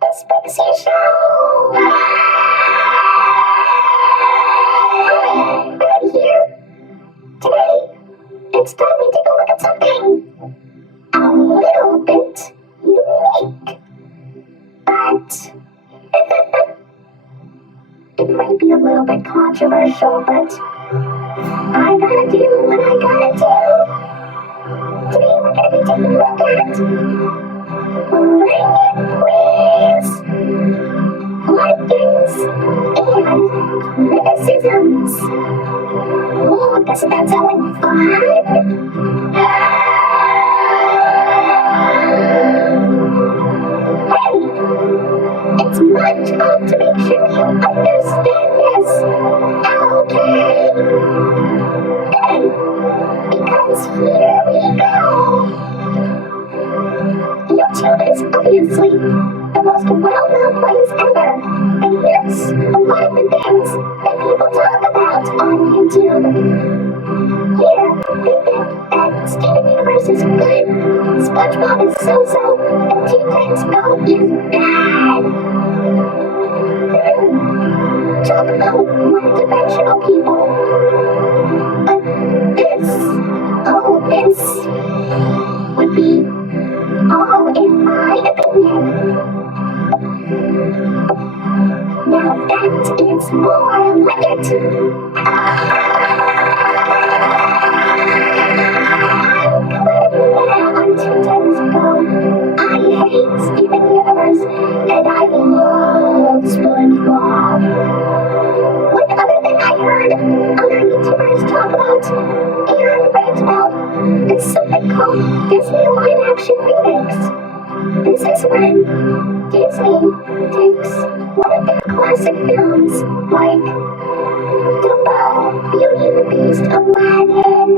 The Sprixie Show! Right here. Today, it's time we take a look at something a little bit unique. But it might be a little bit controversial, but I gotta do what I gotta do. Today we're gonna be taking a look at Bring It Quiz, Lightings, and criticisms. Oh, doesn't that sound like fun? Hey, it's my job to make sure you understand this. Okay? Good. Because here we go. YouTube is obviously the most well-known place ever, and here's a lot of the things that people talk about on YouTube. Here, they think that Steven Universe is good, SpongeBob is so-so, and Two Times Go is bad. Talk about one-dimensional people. But this would be all in my opinion. Now that is more like it. On Two Times Go, I hate Steven Universe, and I love SpongeBob. One other thing I heard other YouTubers talk about and rant about is something called Disney live-action remakes. This is when Disney takes one of their classic films, like Dumbo, Beauty and the Beast, Aladdin,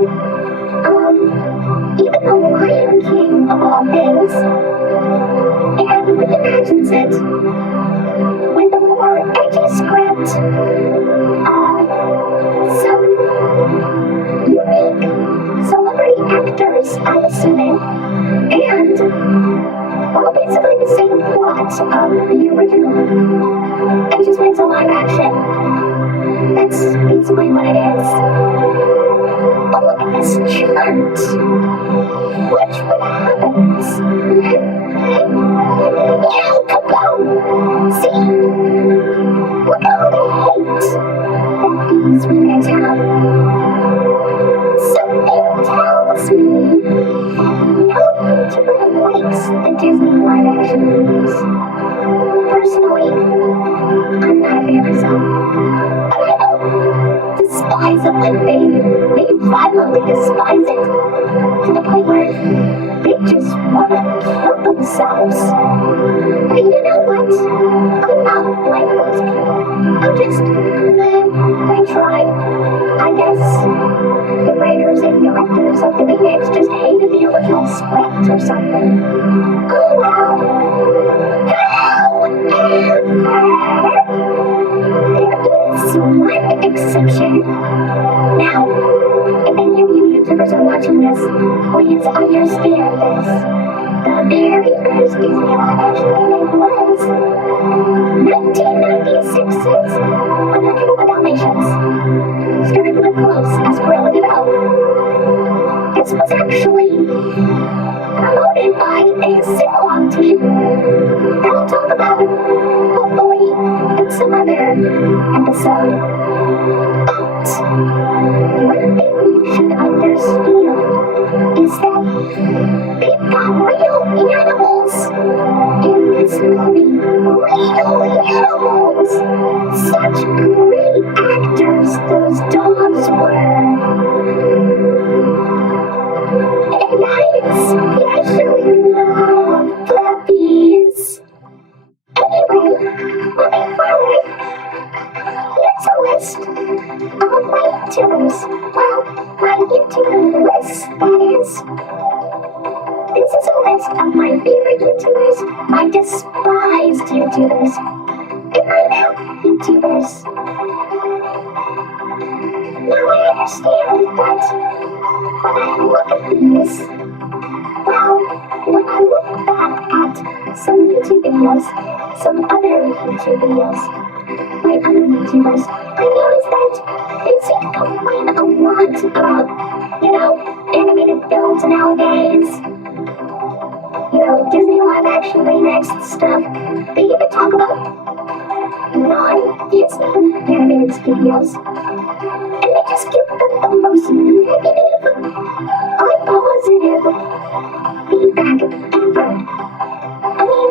even The Lion King of all things, and reimagines it with a more edgy script, some unique celebrity actors, I'm assuming, and well, basically the same plot of the original. It just makes a live action. That's basically what it is. But look at this chart. Watch what happens. Yeah, kaboom! See? Look at all the hate that these remakes have. Something tells me no YouTuber likes the Disney live-action movies. Personally, I'm not a fan myself. But I don't despise it like they violently despise it to the point where they just want to kill themselves. But you know what? I'm not like those people. I'm just, they try. I guess the writers and directors of the remakes just hated the original script or something. Oh well. However, there is one exception. Now, if any of you YouTubers are watching this, please understand this. The very first Disney live-action remake was 1996's 101 Dalmatians, starring Glenn Close as Cruella de Vil. This was actually promoted by a sing-along team that I'll talk about, hopefully, in some other episode. But one thing you should understand is that they've got real animals in this movie. Real animals! Such great actors those dogs were. And I especially love puppies. Anyway, moving forward, here's a list of my YouTubers. Well, my YouTube list, that is. This is a list of my favorite YouTubers, my despised YouTubers, and my now YouTubers. Now I understand that when I look at these, well, when I look back at some YouTube videos, some other YouTube videos by other YouTubers, I noticed that they seem to complain a lot about, animated films nowadays. Disney live action remakes and stuff. They even talk about non-Disney animated studios. And they just give them the most negative, unpositive feedback ever. I mean,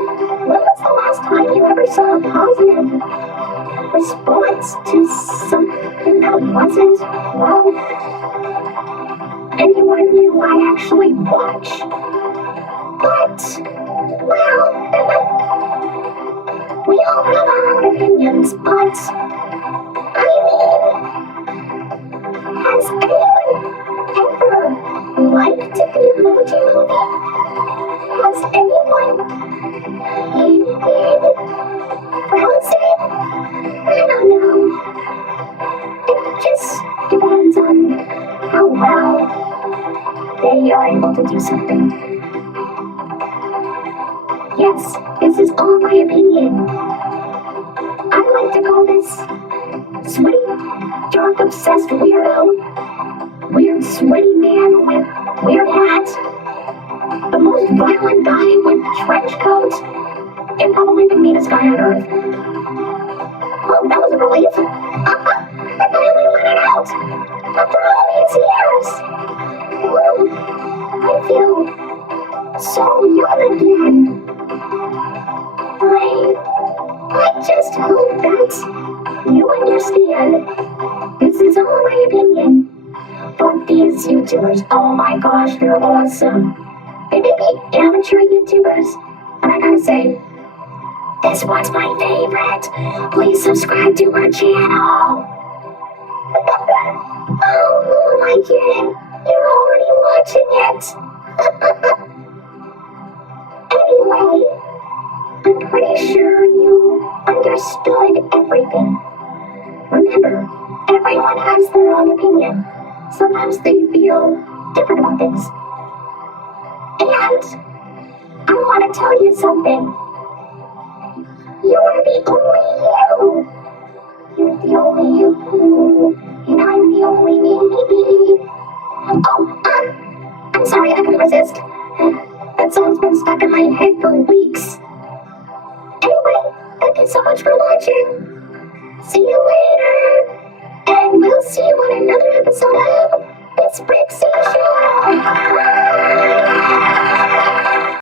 when was the last time you ever saw a positive response to something that wasn't, anyone you I actually watch? But, we all have our own opinions, but, I mean, has anyone ever liked the Emoji Movie? Has anyone hated Frozen? I don't know. It just depends on how well they are able to do something. Yes, this is all my opinion. I like to call this sweaty, dark, obsessed weirdo, weird, sweaty man with weird hat, the most violent guy with trench coat, and probably the meanest guy on earth. Oh, that was a relief. I finally let it out after all these years. Woo, I feel so young again. I just hope that you understand. This is all my opinion. But these YouTubers, oh my gosh, they're awesome. They may be amateur YouTubers, but I gotta say, this one's my favorite. Please subscribe to our channel. Oh, I get it. You're already watching it. Anyway, I'm pretty sure you understood everything. Remember, everyone has their own opinion. Sometimes they feel different about things. And I want to tell you something. You're the only you. You're the only you. And I'm the only me. Oh, I'm sorry, I couldn't resist. That song's been stuck in my head for weeks. Anyway, thank you so much for watching. See you later. And we'll see you on another episode of the Sprixie Show.